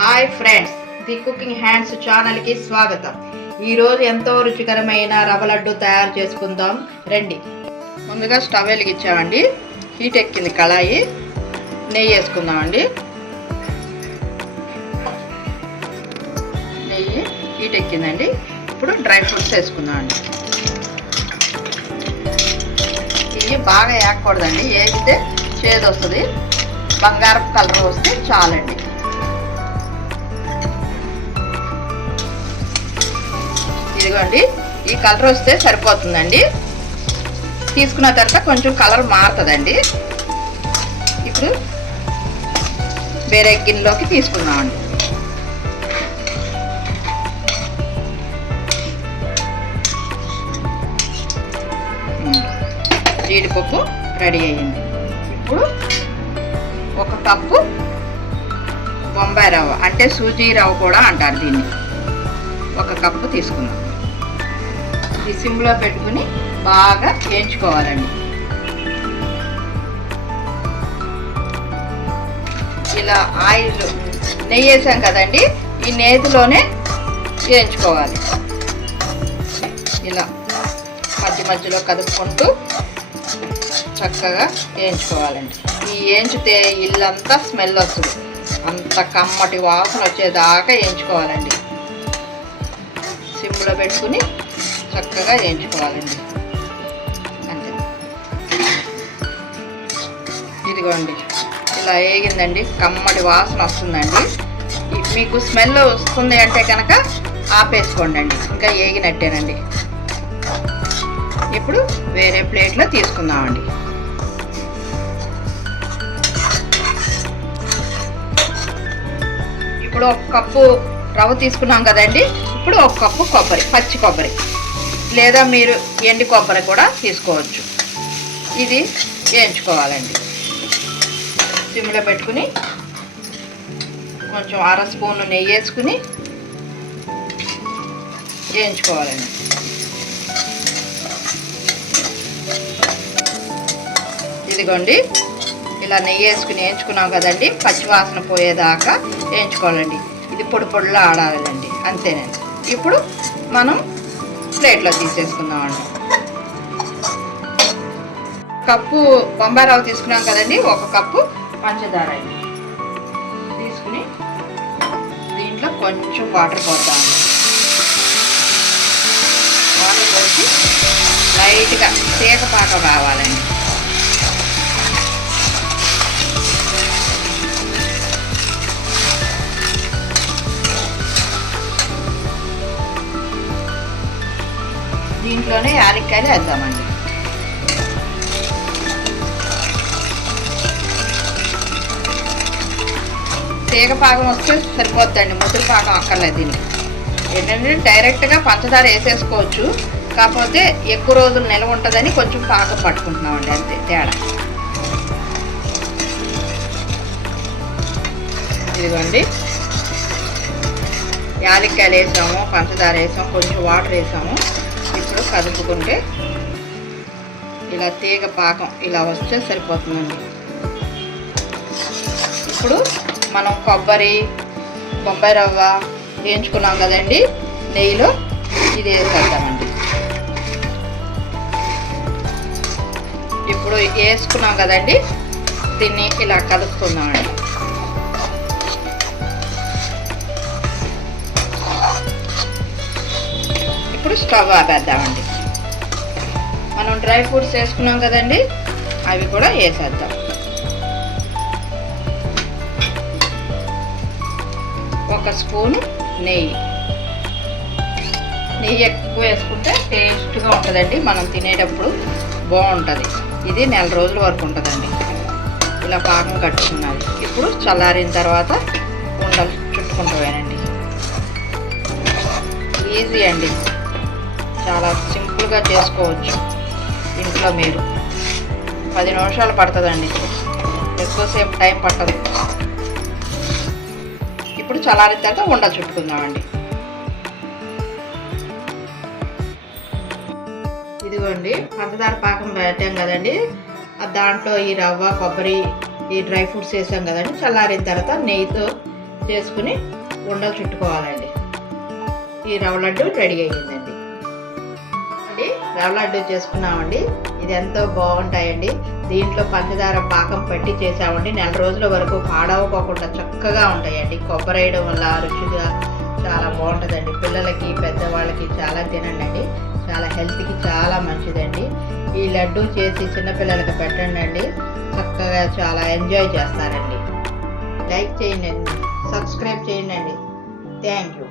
Hi friends, the cooking hands ఛానల్కి స్వాగతం. ఈరోజు ఎంతో రుచికరమైన రవ్వ లడ్డు తయారు చేసుకుందాం రండి. ముందుగా స్టవ్ వెలిగించామండి. హీట్ ఎక్కింది కళాయి. నెయ్యి వేసుకుందామండి. నెయ్యి హీట్ ఎక్కిందండి. ఇప్పుడు డ్రై ఫ్రూట్స్ వేసుకుందామండి. ఇవి బాగా వేయకూడదండి, వేగితే చేదు వస్తుంది. బంగారపు కలర్ వస్తే చాలండి. ఇదిగోండి, ఈ కలర్ వస్తే సరిపోతుందండి. తీసుకున్న తర్వాత కొంచెం కలర్ మారుతుందండి. ఇప్పుడు వేరే గిన్నెలోకి తీసుకుందామండి. జీడిపప్పు రెడీ అయ్యింది. ఇప్పుడు ఒక కప్పు బొంబాయి రవ్వ, అంటే సూజీ రవ్వ కూడా అంటారు దీన్ని, ఒక కప్పు తీసుకుందాం. ఈ సిమ్లో పెట్టుకుని బాగా వేయించుకోవాలండి. ఇలా ఆయిల్ నెయ్యి వేసాం కదండి, ఈ నేతిలోనే వేయించుకోవాలి. ఇలా మధ్య మధ్యలో కదుపుకుంటూ చక్కగా వేయించుకోవాలండి. ఈ వేయించితే ఇల్లంతా స్మెల్ వస్తుంది, అంత కమ్మటి వాసన వచ్చేదాకా వేయించుకోవాలండి. సిమ్లో పెట్టుకుని చక్కగా వేయించుకోవాలండి. అంతే. ఇదిగోండి, ఇలా వేగిందండి. కమ్మటి వాసన వస్తుందండి. మీకు స్మెల్ వస్తుంది అంటే కనుక ఆపేసుకోండి అండి, ఇంకా వేగినట్టేనండి. ఇప్పుడు వేరే ప్లేట్లో తీసుకుందామండి. ఇప్పుడు ఒక కప్పు రవ్వ తీసుకున్నాం కదండి. ఇప్పుడు ఒక కప్పు కొబ్బరి, పచ్చి కొబ్బరి, లేదా మీరు ఎండి కొబ్బరి కూడా తీసుకోవచ్చు. ఇది వేయించుకోవాలండి. సిమ్లో పెట్టుకుని కొంచెం 1/2 స్పూన్ నెయ్యి వేసుకుని వేయించుకోవాలండి. ఇదిగోండి, ఇలా నెయ్యి వేసుకుని వేయించుకున్నాం కదండి. పచ్చివాసన పోయేదాకా వేయించుకోవాలండి. ఇది పొడి పొడిలా ఆడాలండి. అంతేనండి. ఇప్పుడు మనం ప్లేట్లో తీసేసుకుందామండి. కప్పు బొంబాయి రవ్వ తీసుకున్నాం కదండి, ఒక కప్పు పంచదార తీసుకుని దీంట్లో కొంచెం వాటర్ పోతామండి. వాటర్ పోసి లైట్గా తీగపాకం రావాలండి. దీంట్లోనే యాలక్కాయలు వేద్దామండి. తీగ పాకం వస్తే సరిపోద్దండి, ముద్దుల పాకం అక్కర్లేదు దీనికి. ఏంటంటే డైరెక్ట్గా పంచదార వేసేసుకోవచ్చు, కాకపోతే ఎక్కువ రోజులు నిల్వ ఉంటుందని కొంచెం పాకం పట్టుకుంటున్నామండి, అంతే తేడా. ఇదిగోండి, యాలక్కాయలు వేసాము, పంచదార వేసాము, కొంచెం వాటర్ వేసాము. ఇప్పుడు కదుపుకుంటే ఇలా తీగ పాకం ఇలా వస్తే సరిపోతుందండి. ఇప్పుడు మనం కొబ్బరి, బొంబాయి రవ్వ వేయించుకున్నాం కదండి నెయ్యిలో, ఇది వేసేద్దామండి. ఇప్పుడు వేసుకున్నాం కదండి, దీన్ని ఇలా కలుపుకుందామండి. ఇప్పుడు స్టవ్ ఆపేద్దామండి. మనం డ్రై ఫ్రూట్స్ వేసుకున్నాం కదండి, అవి కూడా వేసేద్దాం. ఒక స్పూను నెయ్యి ఎక్కువ వేసుకుంటే టేస్ట్గా ఉంటుందండి. మనం తినేటప్పుడు బాగుంటుంది. ఇది 1 రోజుల వరకు ఉంటుందండి. ఇలా పాకం కట్టుకున్నది. ఇప్పుడు చల్లారిన తర్వాత ఉండలు చుట్టుకుంటావేనండి. ఈజీ అండి, చాలా సింపుల్గా చేసుకోవచ్చు ఇంట్లో. మీరు 10 నిమిషాలు పడుతుందండి, ఎక్కువసేపు టైం పట్టదు. ఇప్పుడు చల్లారిన తర్వాత ఉండలు చుట్టుకుందామండి. ఇదిగోండి, పంచదార పాకం పెట్టాం కదండి, దాంట్లో ఈ రవ్వ, కొబ్బరి, ఈ డ్రై ఫ్రూట్స్ వేసాం కదండి. చల్లారిన తర్వాత నెయ్యితో చేసుకుని ఉండలు చుట్టుకోవాలండి. ఈ రవ్వ లడ్డు రెడీ అయ్యిందండి. రవ్వ లడ్డు చేసుకున్నామండి. ఇది ఎంతో బాగుంటాయండి. దీంట్లో పంచదార పాకం పట్టి చేసామండి. 4 రోజుల వరకు పాడవకోకుండా చక్కగా ఉంటాయండి. కొబ్బరి వేయడం వల్ల రుచిగా చాలా బాగుంటుందండి. పిల్లలకి పెద్దవాళ్ళకి చాలా తినండి. చాలా హెల్త్కి చాలా మంచిదండి. ఈ లడ్డు చేసి చిన్నపిల్లలకి పెట్టండి. చక్కగా చాలా ఎంజాయ్ చేస్తారండి. లైక్ చేయండి, సబ్స్క్రైబ్ చేయండి. Thank you.